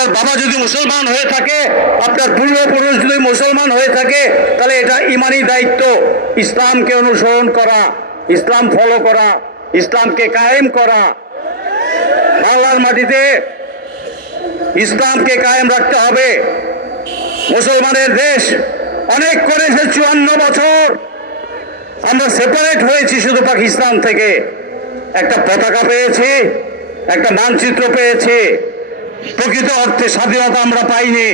আপনার বাবা যদি মুসলমান হয়ে থাকে, আপনার পূর্বপুরুষ যদি মুসলমান হয়ে থাকে, তাহলে এটা ইমানি দায়িত্ব ইসলামকে অনুসরণ করা, ইসলাম ফলো করা, ইসলামকে কায়েম করা। বাংলার মাটিতে ইসলামকে কায়েম রাখতে হবে। মুসলমানের দেশ অনেক করেছে, 54 বছর আমরা সেপারেট হয়েছি শুধু পাকিস্তান থেকে। একটা পতাকা পেয়েছি, একটা মানচিত্র পেয়েছি, প্রকৃত অর্থে স্বাধীনতা আমরা পাইনি।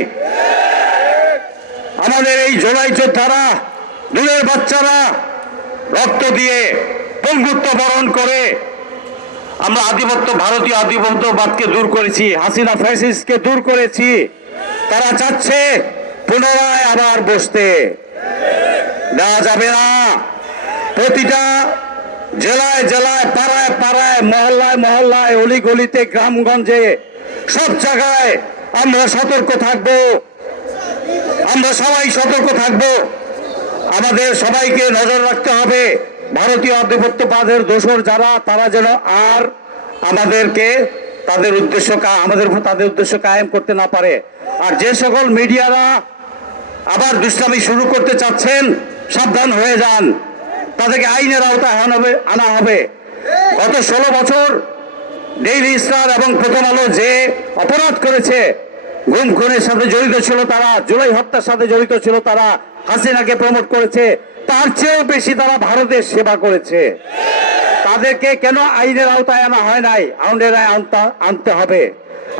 আমাদের এই জুলাই যোদ্ধারা, দূরের বাচ্চারা রক্ত দিয়ে বঙ্গুত্ব বরণ করে আমরা আধিপত্য, ভারতীয় আধিপত্যবাদকে দূর করেছি, হাসিনা ফ্যাসিস্টকে দূর করেছি। তারা চাচ্ছে পুনরায় আবার বসতে। দেওয়া যাবে না। প্রতিটা জেলায় জেলায়, পাড়ায় পাড়ায়, মহল্লায় মহল্লায়, অলিগলিতে, গ্রামগঞ্জে, সব জায়গায় আমরা সতর্ক থাকব। আমরা সবাই সতর্ক থাকব। আমাদের সবাইকে নজর রাখতে হবে ভারতীয় আধিপত্যবাদের দোসর যারা, তারা যেন আর আমাদেরকে তাদের উদ্দেশ্য কায়েম করতে না পারে। আর যে সকল মিডিয়ারা আবার দুষ্টামি শুরু করতে চাচ্ছেন, সাবধান হয়ে যান, তাদেরকে আইনের আওতায় আনা হবে। গত 16 বছর ডেইলি স্টার এবং প্রথম আলো যে অপরাধ করেছে, গুম খুনের সাথে জড়িত ছিল তারা, জুলাই হত্যার সাথে জড়িত ছিল তারা, হাসিনাকে প্রমোট করেছে, তার চেয়েও বেশি তারা ভারতের সেবা করেছে। তাদেরকে কেন আইনের আওতায় আনা হয় নাই? আইনের আনতে হবে।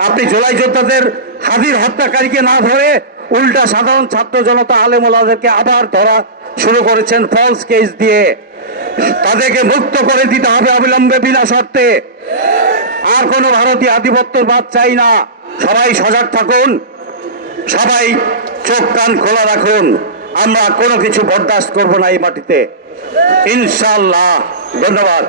আপনি জুলাই যোদ্ধাদের, হাদির হত্যাকারীকে না ধরে উল্টা সাধারণ ছাত্র জনতা, আলেমোলাদেরকে আবার ধরা শুরু করেছেন ফলস কেস দিয়ে। তাদেরকে মুক্ত করে দিতে হবে অবিলম্বে, বিনা শর্তে। আর কোনো ভারতীয় আধিপত্যবাদ চাই না। সবাই সজাগ থাকুন, সবাই চোখ কান খোলা রাখুন। আমরা কোনো কিছু বরদাস্ত করব না এই মাটিতে, ইনশাআল্লাহ। ধন্যবাদ।